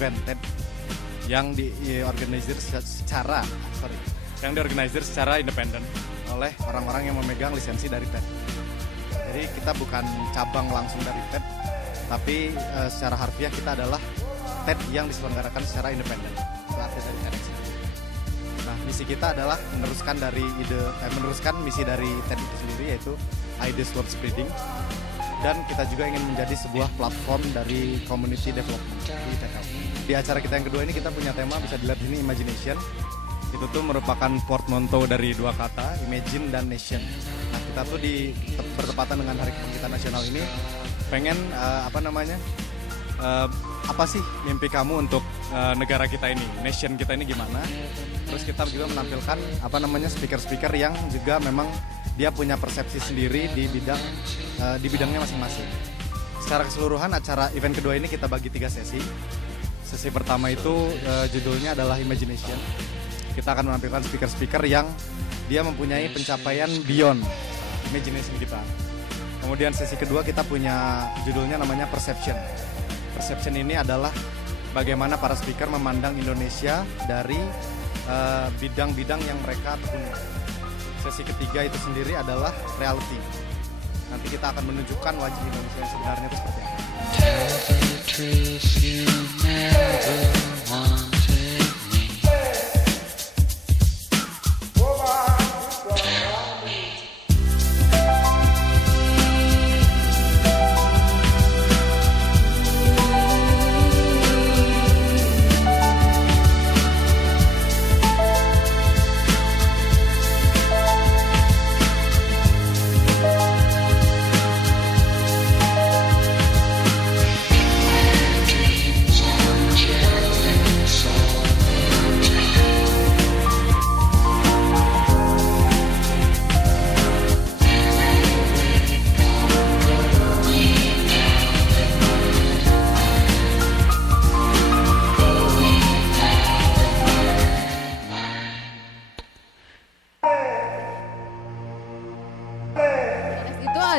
event TED yang diorganisir secara independen oleh orang-orang yang memegang lisensi dari TED. Jadi kita bukan cabang langsung dari TED, tapi secara harfiah kita adalah TED yang diselenggarakan secara independen. Itu arti dari TEDx. Nah, misi kita adalah meneruskan misi dari TED itu sendiri, yaitu Ideas World Spreading. Dan kita juga ingin menjadi sebuah platform dari community development di TEDx. Di acara kita yang kedua ini kita punya tema, bisa dilihat ini, Imagination. Itu tuh merupakan portmanteau dari dua kata, imagine dan nation. Nah, kita tuh bertepatan dengan Hari Kebangkitan Nasional ini pengen apa sih mimpi kamu untuk negara kita ini, nation kita ini gimana? Terus kita juga menampilkan speaker-speaker yang juga memang dia punya persepsi sendiri di bidangnya masing-masing. Secara keseluruhan acara event kedua ini kita bagi 3 sesi. Sesi pertama itu judulnya adalah Imagination. Kita akan menampilkan speaker-speaker yang dia mempunyai pencapaian beyond imagination kita. Kemudian sesi kedua kita punya judulnya namanya Perception. Perception ini adalah bagaimana para speaker memandang Indonesia dari bidang-bidang yang mereka tekuni. Sesi ketiga itu sendiri adalah Reality. Nanti kita akan menunjukkan wajah Indonesia yang sebenarnya itu seperti apa.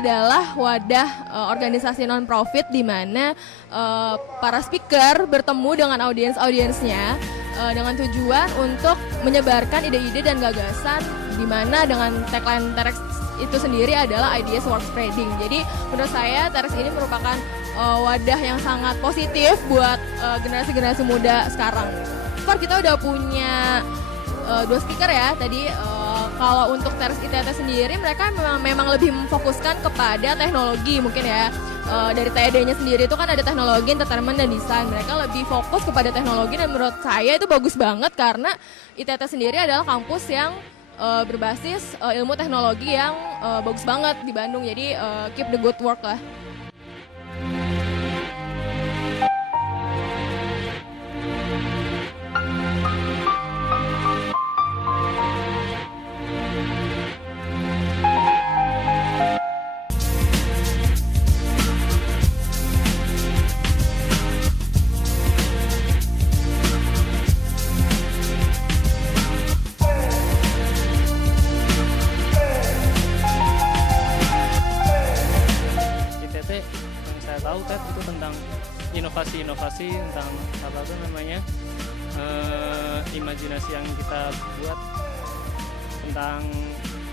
Adalah wadah organisasi non-profit di mana para speaker bertemu dengan audiensnya dengan tujuan untuk menyebarkan ide-ide dan gagasan, di mana dengan tagline TEDx itu sendiri adalah Ideas World Spreading. Jadi menurut saya TEDx ini merupakan wadah yang sangat positif buat generasi-generasi muda sekarang. Kita udah punya 2 speaker ya tadi. Kalau untuk TEDx ITT sendiri mereka memang lebih memfokuskan kepada teknologi mungkin ya. Dari TED-nya sendiri itu kan ada teknologi, entertainment dan desain. Mereka lebih fokus kepada teknologi dan menurut saya itu bagus banget karena ITT sendiri adalah kampus yang berbasis ilmu teknologi yang bagus banget di Bandung. Jadi keep the good work lah. TED itu tentang inovasi tentang imajinasi yang kita buat tentang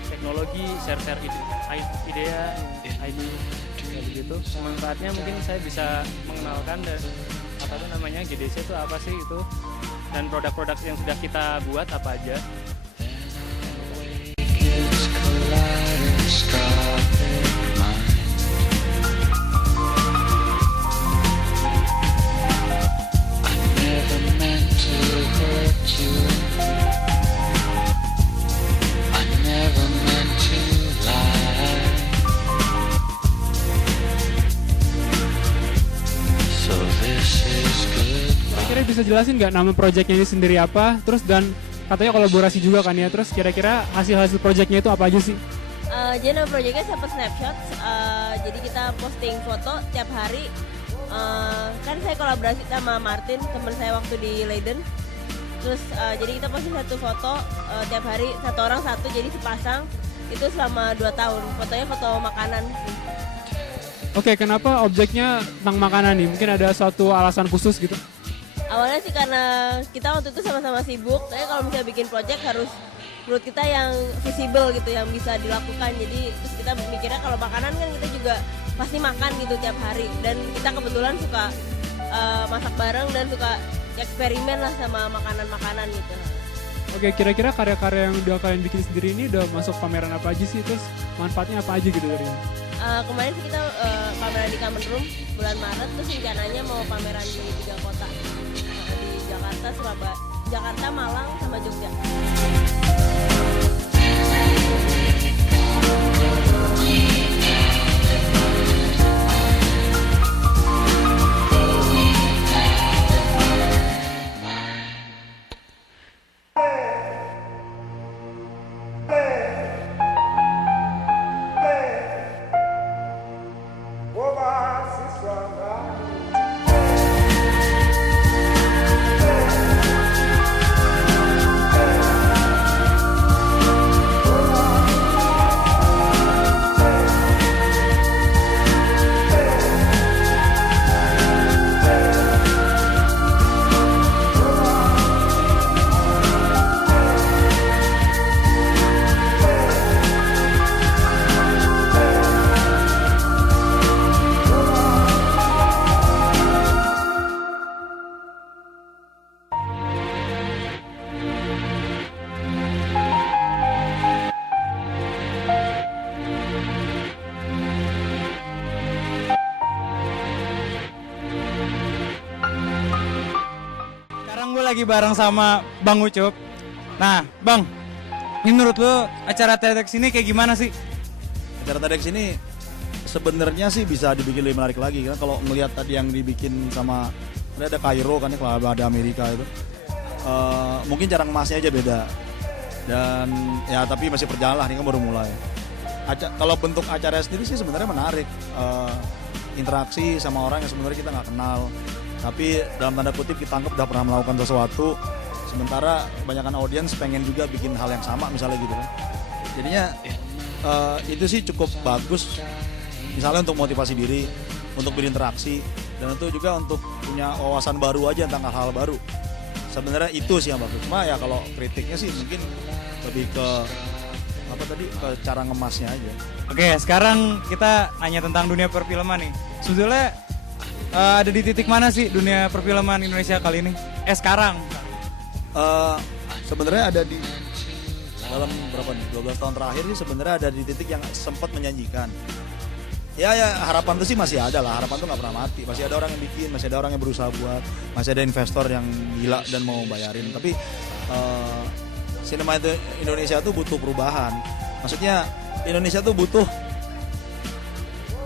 teknologi, share ide begitu. Manfaatnya mungkin saya bisa mengenalkan dan GDC itu apa sih itu, dan produk-produk yang sudah kita buat apa aja. Kira-kira bisa jelasin nggak nama proyeknya ini sendiri apa? Terus dan katanya kolaborasi juga kan ya? Terus kira-kira hasil proyeknya itu apa aja sih? Jadi nama proyeknya Super Snapshot. Jadi kita posting foto tiap hari. Kan saya kolaborasi sama Martin, teman saya waktu di Leiden. Terus jadi kita posting satu foto tiap hari, satu orang satu, jadi sepasang. Itu selama 2 tahun. Fotonya foto makanan sih. Oke, kenapa objeknya tentang makanan nih? Mungkin ada suatu alasan khusus gitu? Awalnya sih karena kita waktu itu sama-sama sibuk, tapi kalau misalnya bikin project harus menurut kita yang visible gitu, yang bisa dilakukan. Jadi terus kita mikirnya kalau makanan kan kita juga pasti makan gitu tiap hari, dan kita kebetulan suka masak bareng dan suka eksperimen lah sama makanan-makanan gitu. Oke, kira-kira karya-karya yang udah kalian bikin sendiri ini udah masuk pameran apa aja sih? Terus manfaatnya apa aja gitu dari ini? Kemarin sih kita pameran di Common Room bulan Maret, terus rencananya mau pameran di 3 kota, di Jakarta, Surabaya, Jakarta, Malang, sama Jogja. Lagi bareng sama Bang Ucup. Nah, Bang, ini menurut lo acara TEDx ini kayak gimana sih? Acara TEDx ini sebenarnya sih bisa dibikin lebih menarik lagi kan. Kalau melihat tadi yang dibikin sama ada Kairo kan ya, kalau ada Amerika itu, mungkin cara ngemasnya aja beda. Dan ya tapi masih berjalan lah, ini kan baru mulai. Kalau bentuk acara sendiri sih sebenarnya menarik, interaksi sama orang yang sebenarnya kita nggak kenal. Tapi dalam tanda kutip kita anggap udah pernah melakukan sesuatu, sementara kebanyakan audiens pengen juga bikin hal yang sama misalnya gitu kan. Jadinya itu sih cukup bagus, misalnya untuk motivasi diri, untuk berinteraksi, dan itu juga untuk punya wawasan baru aja tentang hal-hal baru. Sebenarnya itu sih yang bagus. Cuma ya kalau kritiknya sih mungkin lebih ke ke cara ngemasnya aja. Oke, sekarang kita nanya tentang dunia perfilman nih. Sebetulnya ada di titik mana sih dunia perfilman Indonesia kali ini? Sekarang? Sebenarnya ada di dalam berapa nih, 12 tahun terakhir sih sebenarnya ada di titik yang sempat menjanjikan. Ya harapan tuh sih masih ada lah, harapan tuh nggak pernah mati. Masih ada orang yang bikin, masih ada orang yang berusaha buat, masih ada investor yang gila dan mau bayarin. Tapi sinema Indonesia tuh butuh perubahan. Maksudnya Indonesia tuh butuh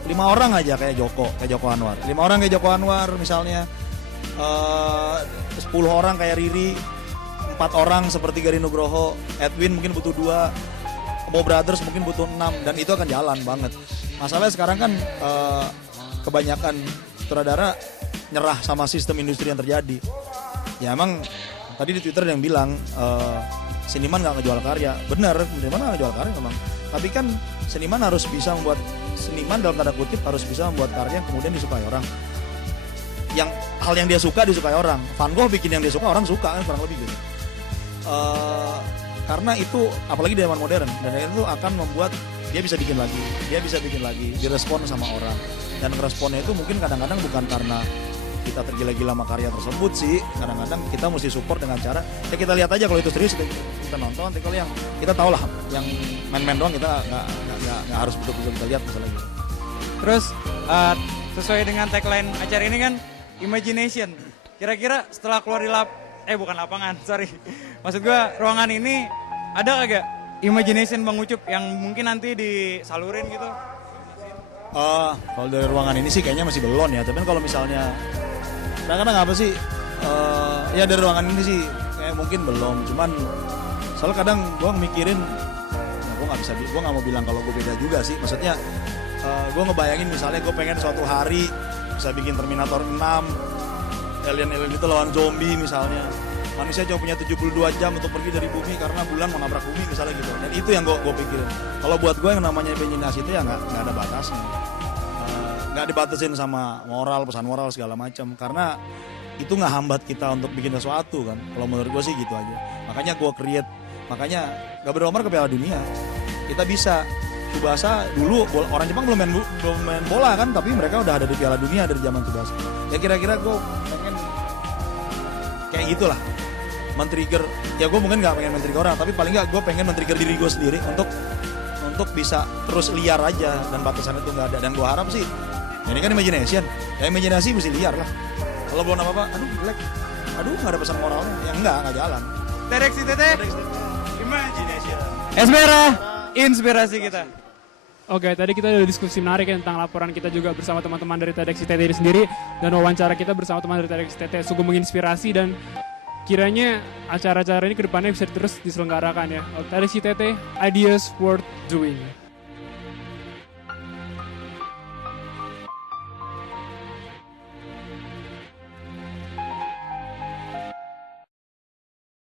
5 orang aja kayak Joko Anwar. 5 orang kayak Joko Anwar misalnya, 10 orang kayak Riri, 4 orang seperti Gari Nugroho, Edwin mungkin butuh 2, Mo Brothers mungkin butuh 6, dan itu akan jalan banget. Masalahnya sekarang kan kebanyakan sutradara nyerah sama sistem industri yang terjadi. Ya emang tadi di Twitter yang bilang seniman nggak ngejual karya. Bener, seniman nggak ngejual karya memang. Tapi kan seniman harus bisa membuat, seniman dalam tanda kutip harus bisa membuat karya yang kemudian disukai orang. Yang hal yang dia suka disukai orang. Van Gogh bikin yang dia suka, orang suka kan, kurang lebih gitu. Karena itu apalagi di zaman modern, dan itu akan membuat dia bisa bikin lagi, direspon sama orang. Dan responnya itu mungkin kadang-kadang bukan karena kita tergila-gila sama karya tersebut sih. Kadang-kadang kita mesti support dengan cara, ya kita lihat aja kalau itu serius kita nonton. Tapi kalau yang kita tahu lah, yang main-main doang kita nggak harus betul-betul kita lihat misalnya gitu. Terus sesuai dengan tagline acara ini kan imagination. Kira-kira setelah keluar di lapangan, sorry. Maksud gue ruangan ini ada kagak imagination Bang Ucup yang mungkin nanti disalurin gitu? Kalau dari ruangan ini sih kayaknya masih belum ya. Tapi kalau misalnya kadang-kadang apa sih? Ya dari ruangan ini sih kayak mungkin belum. Cuman soalnya kadang gue mikirin, nah, gue nggak mau bilang kalau gue beda juga sih. Maksudnya gue ngebayangin misalnya gue pengen suatu hari bisa bikin Terminator 6, alien itu lawan zombie misalnya. Manusia cuma punya 72 jam untuk pergi dari bumi karena bulan mau nabrak bumi misalnya gitu. Dan itu yang gue pikirin. Kalau buat gue yang namanya imajinasi itu ya nggak ada batasnya. Nggak dibatasin sama moral, pesan moral segala macam. Karena itu nggak hambat kita untuk bikin sesuatu kan. Kalau menurut gue sih gitu aja. Makanya gue create, makanya Gabriel Omar ke Piala Dunia. Kita bisa, Tsubasa dulu orang Jepang belum main bola kan, tapi mereka udah ada di Piala Dunia dari zaman Tsubasa. Ya kira-kira gue pengen kayak gitulah, men-trigger. Ya gue mungkin nggak pengen men-trigger orang, tapi paling nggak gue pengen men-trigger diri gue sendiri untuk bisa terus liar aja, dan batasan itu nggak ada. Dan gue harap sih, ini kan imagination, ya imajinasi mesti liar lah. Kalau belum apa-apa, aduh jelek, aduh nggak ada pesan moralnya, ya nggak jalan. TEDx ITT, Imagination. Esmera, inspirasi kita. Oke, tadi kita udah diskusi menarik ya tentang laporan kita juga bersama teman-teman dari TEDx ITT ini sendiri, dan wawancara kita bersama teman dari TEDx ITT sungguh menginspirasi, dan kiranya acara-acara ini kedepannya bisa terus diselenggarakan ya. TEDx ITT, Ideas Worth Doing.